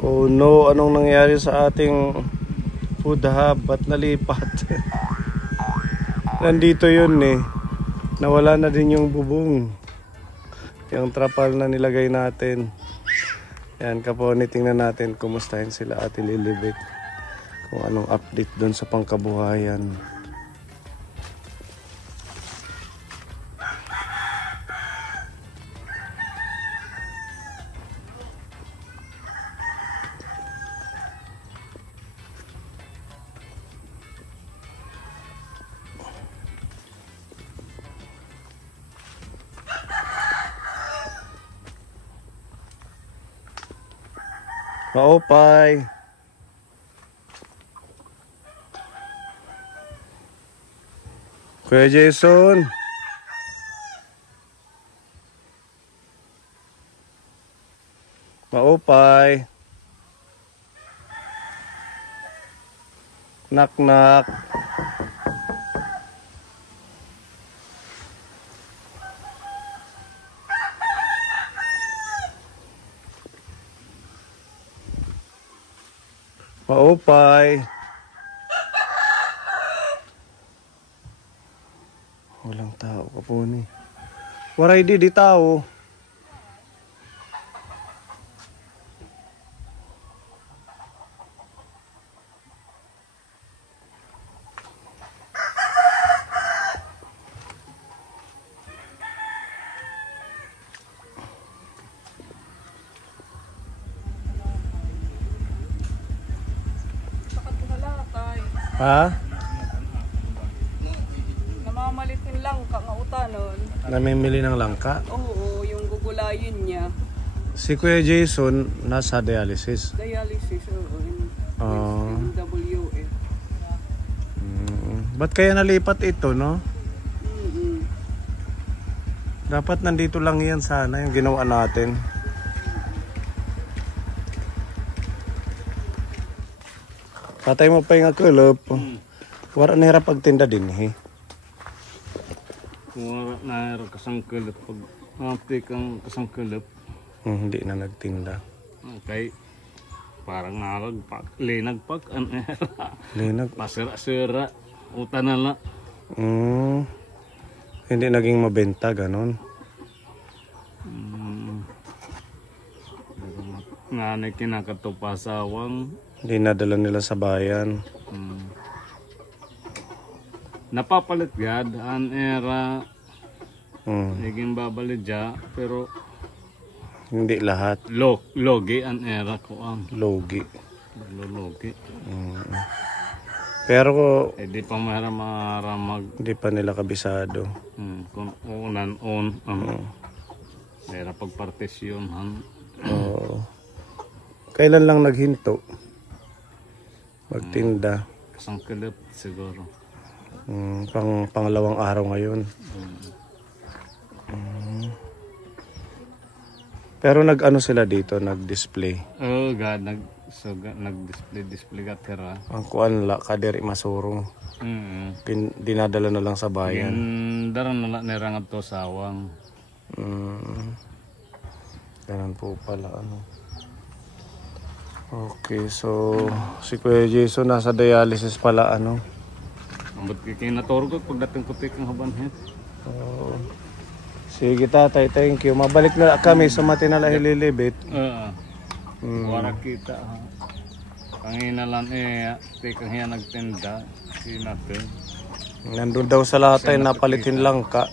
Oh no, anong nangyari sa ating food hub? Ba't nalipat? Nandito yun eh. Nawala na din yung bubong. Yung trapal na nilagay natin. Yan, kaponi, tingnan natin kumustahin sila Ate Lilibet. Kung anong update doon sa pangkabuhayan. Maopay. Kuya Jason. Maopay. Knock knock. Maopay. Walang tao ka po ni. Waray di tao. Ha? Namamalitin lang ka nga utanon. Namimili ng langka? Oo, yung gugulayin niya. Si Kuya Jason nasa dialysis. Dialysis, oo. WA. Ba't kaya nalipat ito, no? Dapat nandito lang yan sana yung ginawa natin. Patay mo pa yung kulop. Wala na hirap pagtinda din eh. Wala na hirap kasang kulop. Pag mapik ang kasang kulop. Hindi na nagtinda. Okay. Parang nalagpak. Linagpak. Linag? Masira-sira. Uta na lang. Hindi naging mabenta, ganon. Nga na kinakatupasawang. Dinadala nila sa bayan. Napapalit gad an era. Naging babalit dya, pero hindi lahat. Logi an era ko ang. Logi. Logi. Pero di pa maramag. Hindi pa nila kabisado. Kung unan-on. Era pagpartisyon. Kailan lang naghinto? Magtinda. Kasang kulip siguro. Pangalawang araw ngayon. Pero nag-ano sila dito, nag-display. Oh God, nag-display ka tira. Ang kuan la kadiri masurong. Dinadala na lang sa bayan. Daran na lang nirangab to sawang. Ganun po pala ano. Okay, so si Kuya Jason nasa dialysis pala ano. Ambot kikinatorgot pagdating ko tikang habanhet. Sige tatay, thank you. Mabalik na kami sa Matinala Hililibit. Wala kita ha. Pangina lang tikang hiya nagtinda. Sinate. Nandun daw sa lahat ay napalitin lang ka.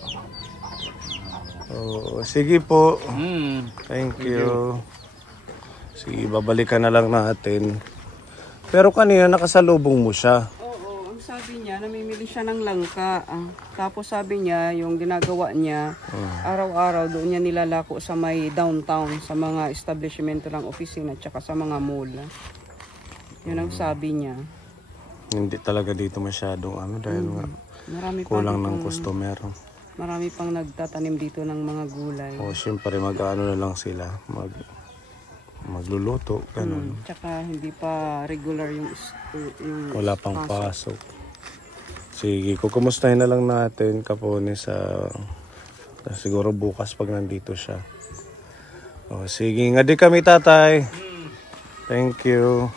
Sige po. Thank you. Sige, babalikan na lang natin. Pero kanina nakasalubong mo siya. Oo, ang sabi niya, namimili siya ng langka. Tapos sabi niya, yung ginagawa niya, araw-araw doon niya nilalako sa may downtown, sa mga establishmento ng opisina, tsaka sa mga mall. Yun ang sabi niya. Hindi talaga dito masyadong ano dahil nga kulang ng customer. Marami pang nagtatanim dito ng mga gulay. Siyempre mag-ano na lang sila, magluluto, ganun. Tsaka hindi pa regular yung wala pang pasok. Sige, kukumustahin na lang natin kapone sa siguro bukas pag nandito siya. Sige, nga di kami tatay. Thank you.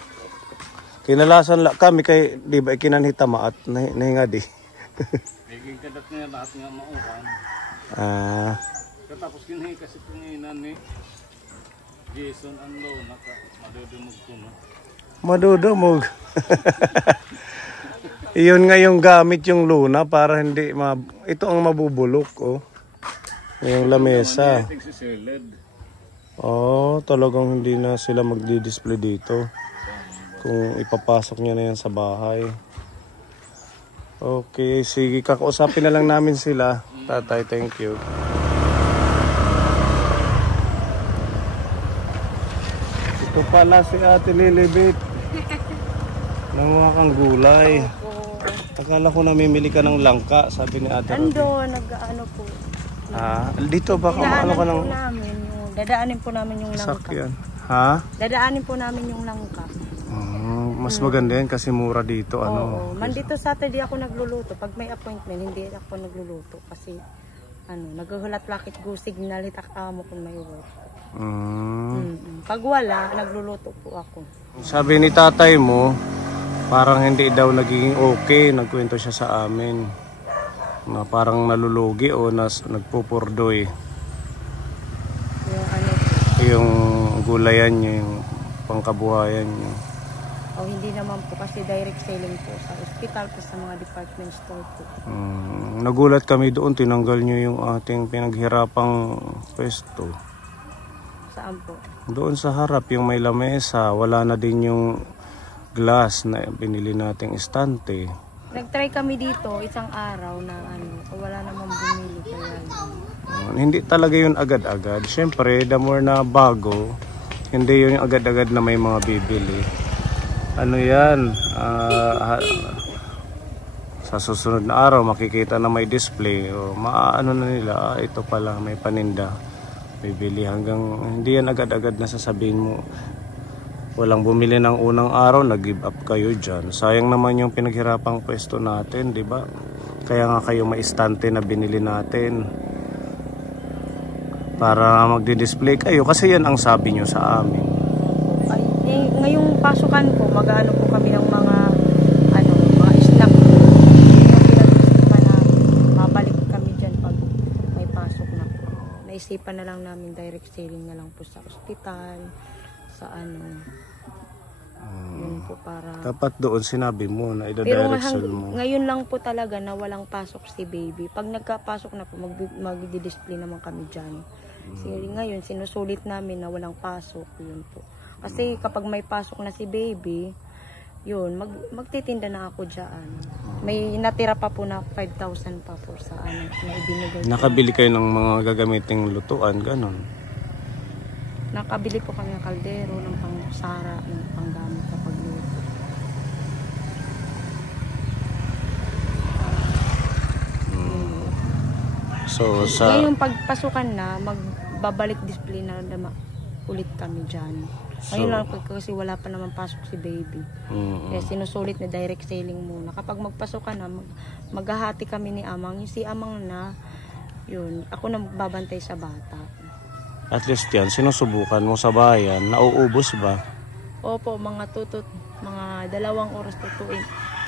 Kinalasan la kami kay di ba kinanhitama at nahinga di. Naging kadat niya lahat nga maukan. Katapos kinhi kasi tunginan ni Jason Anlo naka madudumog ko no. Madudumog. Iyon nga yung gamit yung luna para hindi ito ang mabubulok oh. Yung lamesa. Oh, talagang hindi na sila magdi-display dito. Kung ipapasok niya na yan sa bahay. Okay, sige. Kakausapin na lang namin sila. Tatay, thank you. Ito pala si Ate Lilibit. Nanguha kang gulay. Akala ko namimili ka ng langka, sabi ni Ate Ruby. Ando, nag-ano po. Dito baka ano ka ng... Dadaanin po namin yung langka. Sakyan. Ha? Dadaanin po namin yung langka. Mas maganda yan kasi mura dito. Oo. Mandito Saturday ako nagluluto. Pag may appointment, hindi ako nagluluto. Kasi, naghuhulat lakit go signal, hitak mo kung may work. Pag wala, nagluluto po ako. Sabi ni tatay mo, parang hindi daw nagiging okay. Nagkwento siya sa amin. Na parang nalulugi o nagpupurdoy. Yung gulayan niyo, yung pangkabuhayan niyo. O hindi naman po kasi direct selling po sa ospital po sa mga department store po. Nagulat kami doon, tinanggal niyo yung ating pinaghirapang pwesto. Saan po? Doon sa harap, yung may lamesa, wala na din yung glass na binili nating estante. Nag-try kami dito isang araw na wala namang bumili kaya hindi talaga yun agad-agad. Siyempre, the more na bago, hindi yun yung agad-agad na may mga bibili. Ano yan? Sa susunod na araw, makikita na may display. O maano na nila, ito pala, may paninda. Bibili hanggang, hindi yan agad-agad na sasabihin mo. Walang bumili ng unang araw, nag-give up kayo dyan. Sayang naman yung pinaghirapang pwesto natin, di ba? Kaya nga kayo may istante na binili natin. Para magdi-display kayo. Kasi yan ang sabi nyo sa amin. Ay, ngayong pasukan po, mag-ano po kami ng mga snack. Yung pinag-isipan na mabalik kami dyan pag may pasok na po. Naisipan na lang namin direct selling na lang po sa ospital, sa yun po para... Dapat doon sinabi mo na Pero ida-direct sell mo. ngayon lang po talaga na walang pasok si baby. Pag nagkapasok na po, magdi-display naman kami dyan. Ngayon, sinusulit namin na walang pasok. Yun po. Kasi kapag may pasok na si baby, yun, magtitinda na ako dyan. May natira pa po na 5,000 pa po sa na ibinigay. Nakabili kayo ng mga gagamiting lutuan, ganun? Nakabili po kami ng kaldero, ng pangsara, ng panggamit sa pagluto. So, sa... Ngayong pagpasukan na, magbabalik display na ulit kami dyan. Ngayon lang po kasi wala pa naman pasok si baby. Kaya sinusulit na direct selling muna. Kapag magpasukan na, maghahati kami ni Amang. Yung si Amang na, yun, ako na magbabantay sa bata. At least yan, sinusubukan mo sa bayan, nauubos ba? Opo, mga 2 oras to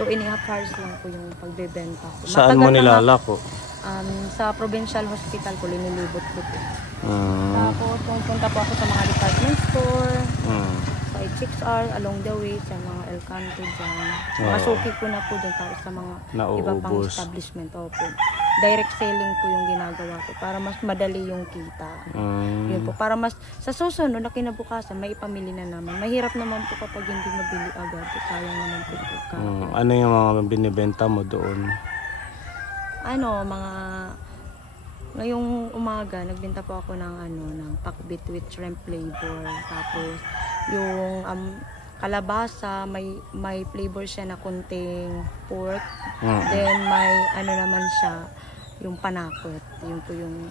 2.5 hours lang po yung pagbebenta ko. Saan mo nilalako? Sa provincial hospital ko, linilibot ko po. Tapos, pumunta po ako sa mga department store, sa HXR, along the way, sa mga El Canto dyan. Masuki ko na po dun tapos sa mga iba pang establishment. Opo. Direct selling po yung ginagawa ko para mas madali yung kita. Yun po, para mas sa susunod na kinabukasan, may ipamili na naman. Mahirap naman po kapag hindi mabili agad. Sayang naman po po. Ano yung mga binibenta mo doon? Ngayong umaga, nagbenta po ako ng ng pakbit with shrimp flavor. Tapos, yung kalabasa, may flavor siya na kunting pork. Then, may naman siya, yung panakot. Yun po yung,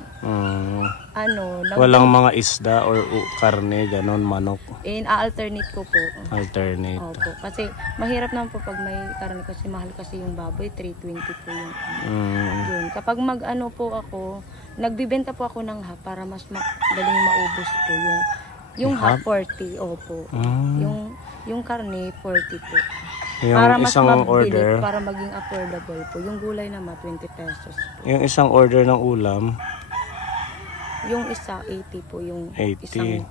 walang mga isda or karne, ganon, manok. alternate ko po. Alternate. Opo. Kasi, mahirap naman po pag may karne kasi mahal kasi yung baboy, 320 po yung yun. Kapag po ako, nagbibenta po ako ng para mas madaling maubos po Yung half 40, opo. Yung karne 40 po. Yung Para mas isang mabili, order, para maging affordable po. Yung gulay naman 20 pesos. yung isang order ng ulam, Yung isa 80 po, yung 80. isang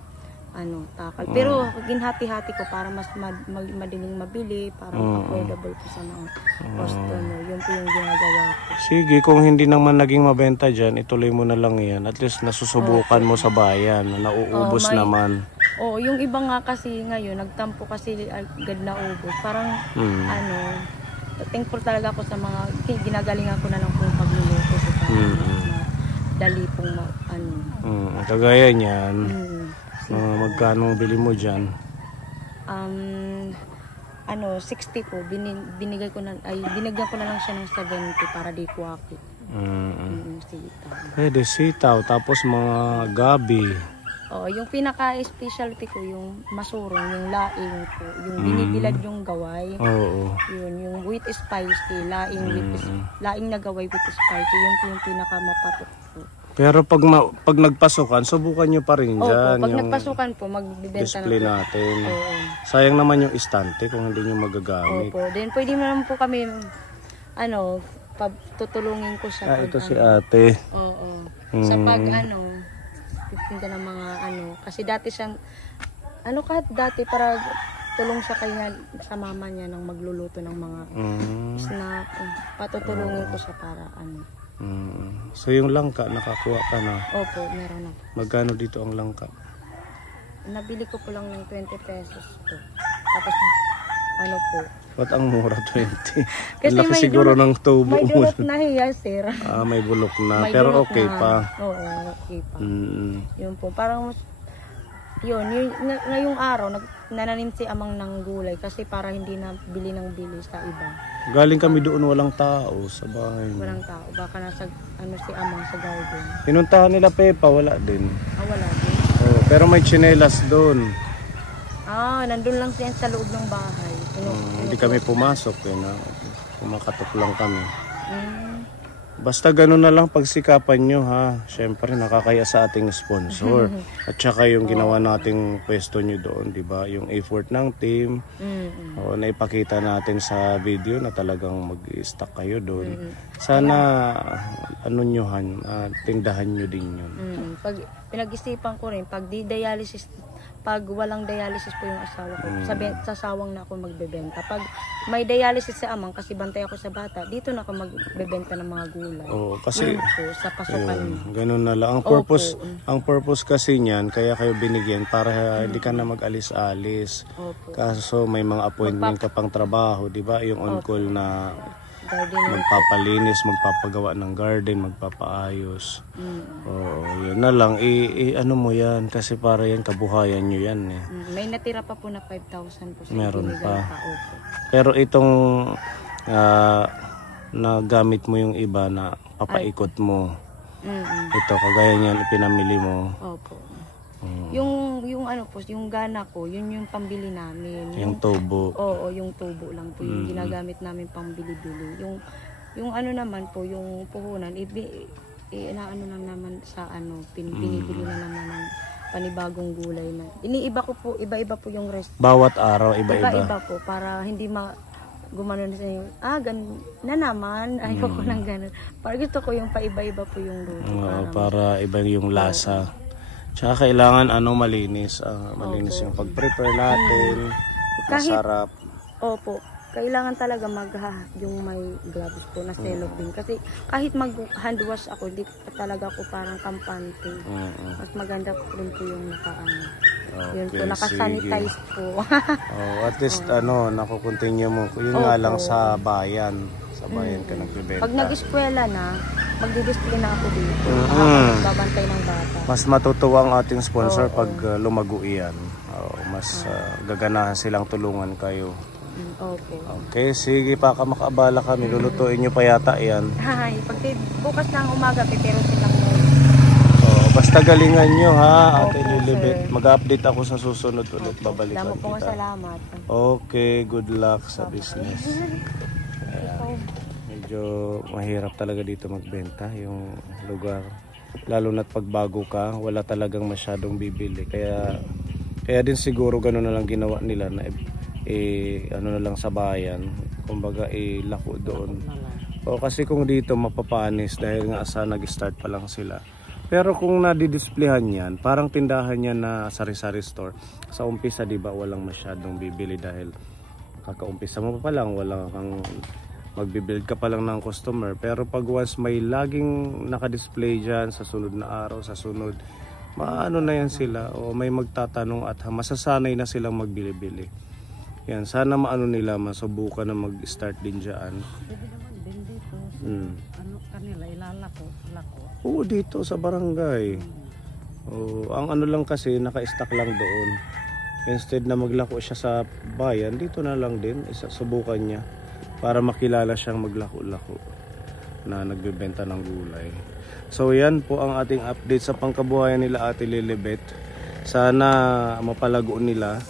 takal. Pero ginhati-hati ko para mas madaling mabili, para affordable po sa mga customer. Yun po yung ginagawa ko. sige, kung hindi naman naging mabenta dyan, ituloy mo na lang yan. At least nasusubukan mo sa bayan, na nauubos naman. Oo, yung iba nga kasi ngayon, nagtampo kasi agad na ubos. Parang, thankful talaga ako sa mga, ginagalingan ko na lang po yung pagluluto. So, parang dali pong, Kagaya niyan, magkano bili mo dyan? 60 po, binigyan ko na lang siya ng 70 para di kuwaki. Sitaw. Pwede sitaw, tapos mga gabi. Oo, yung pinaka-specialty ko, yung masurong, yung laing po, yung binibilad yung gaway. Oo. Yun, yung with spicy, laing na gaway with spicy, yun po yung pinaka-mapatok po. Pero pag nagpasukan, subukan nyo pa rin Opo, dyan. pag yung nagpasukan po, magbibenta display na po. natin. Oo. Sayang naman yung istante kung hindi nyo magagamit. Opo, then pwede naman po kami, tutulungin ko siya. Ito si ate. Oo. Sa pag titinda ng mga kasi dati siyang, kahit dati para tulong siya kaya sa mama niya nang magluluto ng mga snack. Patutulungin ko siya para So yung langka, nakakuha ka na. Opo, meron na. Magkano dito ang langka? Nabili ko po lang ng 20 pesos po. Tapos, po. Ba't ang mura 20? Kasi Ang laki may siguro dulot- ng tubo May mo. dulot na hiya, sir. May bulok na. May Pero dulot okay na. pa. Oo, okay pa. Yun po, parang ngayong araw, nananim si amang ng gulay kasi para hindi na bili ng bili sa iba. Galing kami doon, walang tao sa bahay. Walang tao, baka nasa, si amang sa garden. Pinuntahan nila Pepa, wala din. Wala din. Oh, pero may tsinelas doon. Nandun lang siya sa loob ng bahay. Hindi kami pumasok. Kumakatok lang kami. Mm. Basta gano'n na lang pagsikapan nyo ha. Siyempre nakakaya sa ating sponsor. At saka yung ginawa nating pwesto nyo doon, di ba? Yung effort ng team. Naipakita natin sa video na talagang mag-stock kayo doon. Sana tindahan nyo din yun. Pag pinag-isipan ko rin, pag walang dialysis po yung asawa ko, sasawang na ako magbebenta. Pag may dialysis sa amang, kasi bantay ako sa bata, dito na ako magbebenta ng mga gulay. Oo, kasi yun po, sa pasukan niya. ganun na lang. Ang purpose kasi niyan, kaya kayo binigyan para hindi ka na mag-alis-alis. Opo. Kaso may mga appointment ka pang trabaho, di ba? Yung on-call na Garden. magpapalinis, magpapagawa ng garden, magpapaayos. Oo, yun na lang. Ano mo yan, kasi para yan, kabuhayan nyo yan eh. May natira pa po na 5,000 po. Meron binigay pa. Opo. Pero itong nagamit mo yung iba na papaikot mo. Ito, kagaya niyan, ipinamili mo. Opo. Yung gana ko, yun yung pambili namin. Yung tubo. Oo, yung tubo lang po yung ginagamit namin pambili-bili. Yung naman po, yung puhunan, inaano lang naman sa binibili na naman ng panibagong gulay na. Iniiba ko po, iba-iba po yung rest. Bawat araw, iba-iba. Iba-iba po, para hindi gumanon sa inyo. Na naman, ayoko nang ganun. Para gusto ko yung paiba-iba po yung luto. Para iba yung lasa. Tsaka kailangan malinis. Malinis yung pag-prepare natin. Masarap. Opo. Kailangan talaga yung may gloves po na cellophane. Kasi kahit mag-hand wash ako, di talaga ako parang kampante. Mas maganda po rin po yung yun po, nakasanitize po. At least nakukontinue mo. Yun nga lang sa bayan. Sa bayan ka nagbibenta. Pag nag-eskwela na, magdi-display na ako dito. Babantay ng bata. Mas matutuwa ang ating sponsor pag lumago iyan. Mas gaganahan silang tulungan kayo. Opo. Okay, sige pa ka makaabala kami. Lulutuin nyo pa yata yan. Bukas ng umaga, pero silang Basta galingan nyo ha, Ate Lilibet. Mag-update ako sa susunod ulit. Babalikan Damo po kita. salamat. Okay, good luck sa business. Medyo mahirap talaga dito magbenta yung lugar. Lalo na't pag bago ka, wala talagang masyadong bibili. Kaya Kaya din siguro gano'n na lang ginawa nila na ano na lang sa bayan, kumbaga lako doon. O kasi kung dito mapapanis dahil nga asa nag-start pa lang sila. Pero kung nadidisplayhan yan, parang tindahan yan na sari-sari store. Sa umpisa, di ba, walang masyadong bibili dahil kakaumpisa mo pa lang, walang kang magbibuild ka pa lang ng customer. Pero pag once may laging nakadisplay dyan sa sunod na araw, sa sunod, maano na yan sila o may magtatanong at masasanay na silang magbili-bili. Yan, sana maano nila, masubukan na mag-start din dyan. Ano kanila ilalako, lako. Oo, dito sa barangay. Ang ano lang kasi naka-stack lang doon. Instead na maglako siya sa bayan, dito na lang din subukan niya para makilala siyang maglako-lako na nagbebenta ng gulay. So yan po ang ating update sa pangkabuhayan nila Ate Lilibet. Sana mapalago nila